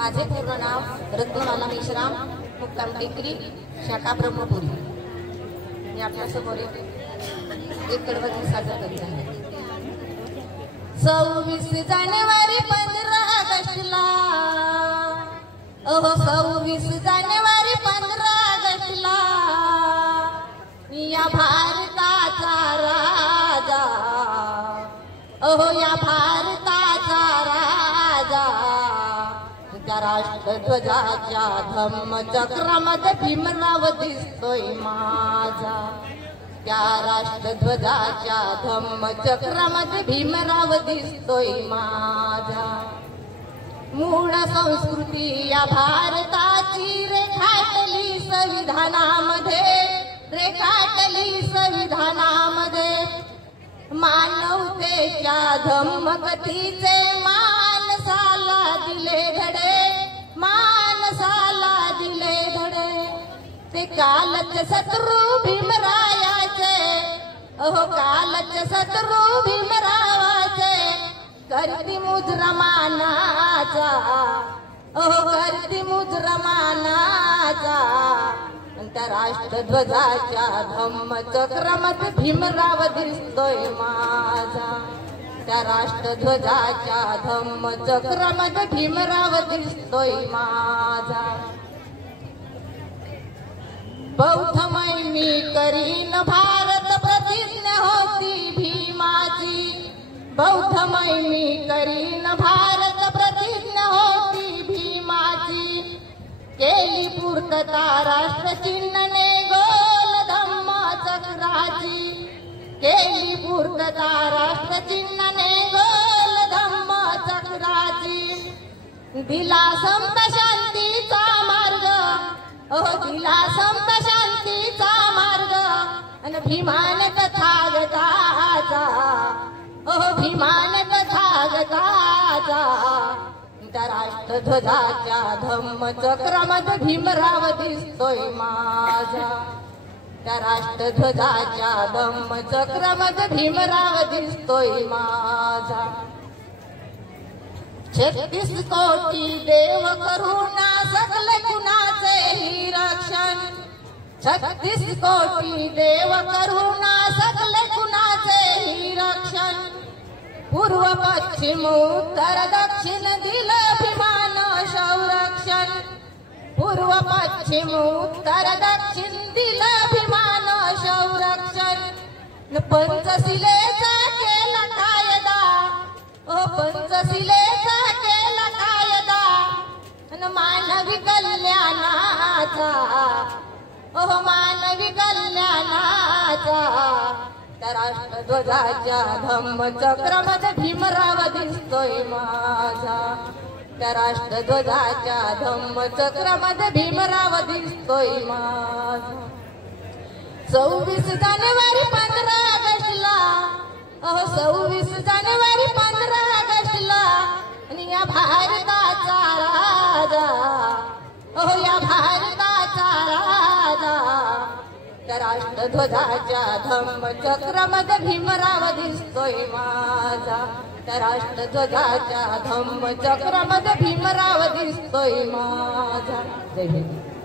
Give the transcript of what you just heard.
माझे पूर्ण नाव रत्नमाला मेश्राम, मुक्काम टेकरी, शाखा ब्रह्मपुरी. मी आपल्यासमोर एक कडवं सादर करीत आहे. 26 जानेवारी 15 ऑगस्टला, 26 जानेवारी 15 ऑगस्टला या भारताचा राजा, या भारताचा राजा त्या राष्ट्रध्वजाच्या धम्मचक्रामध्ये भीमराव दिसतोय माझा. त्या राष्ट्रध्वजाच्या धम्मचक्रामध्ये भीमराव दिसतोय माझा. मूळ संस्कृती या भारताची रेखाटली संविधानामध्ये, रेखाटली संविधानामध्ये. मानवतेच्या धम्मकथीचे मानसाला दिले धडे, मानसाला दिले धडे. ते कालच शत्रू भीमरायाचे, कालच शत्रू भीमरावाचे करती मुजरा मानाचा, करती मुजरा मानाचा. त्या राष्ट्रध्वजाच्या धम्मचक्रामध्ये भीमराव दिसतोय माझा. त्या राष्ट्रध्वजाच्या धम्मचक्रामध्ये भीमराव दिसतोय माझा. बौद्धमय मी करीन भारत प्रतिज्ञा होती भीमाची, बौद्धमय मी करीन भारत प्रतिज्ञा होती भीमाची. केली पूर्तता राष्ट्रचिन्हने गोल धम्मचक्राची, केली पूर्तता राष्ट्रचिन्हने गोल धम्मचक्राची. दिला समता शांतीचा मार्ग, दिला समता शांतीचा मार्ग. आणि भीमान तथागताचा, भीमान तथागताचा. त्या राष्ट्रध्वजाच्या धम्मचक्रामध्ये भीमराव दिसतोय माझा. त्या राष्ट्रध्वजाच्या धम्मचक्रामध्ये भीमराव दिसतोय माझा. 36 कोटी देव करुणा सकल गुणाचे रक्षण, 36 कोटी देव करुणा सकल गुणाचे रक्षण. पूर्व पश्चिम उत्तर दक्षिण दिलं भीमान संरक्षण, पूर्व पश्चिम उत्तर दक्षिण दिलं भीमान संरक्षण. पंचशिलेचा केला कायदा, पंचशिलेचा केला कायदा. मानवी कल्याणाचा, मानवी कल्याणाचा. त्या राष्ट्रध्वजाच्या धम्मचक्रामध्ये भीमराव दिसतोय माझा. त्या राष्ट्रध्वजाच्या धम्मचक्रामध्ये भीमराव दिसतोय माझा. 26 जानेवारी 15 ऑगस्टला, 26 जानेवारी 15 ऑगस्टला आणि या भारताचा राजा, या भारताचा राजा. त्या राष्ट्रध्वजाच्या धम्मचक्रामध्ये भीमराव दिसतोय माझा. त्या राष्ट्रध्वजाच्या धम्मचक्रामध्ये भीमराव दिसतोय माझा. जय हिंद.